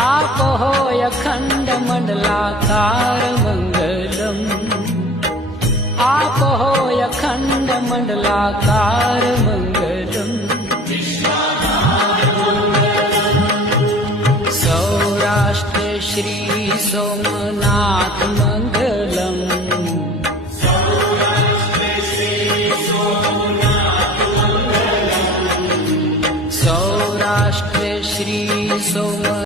आपो अखंड मंडलाकार मंगलम, आपो अखंड मंडलाकार मंगलम। सौराष्ट्र श्री सोमनाथ मंगलम,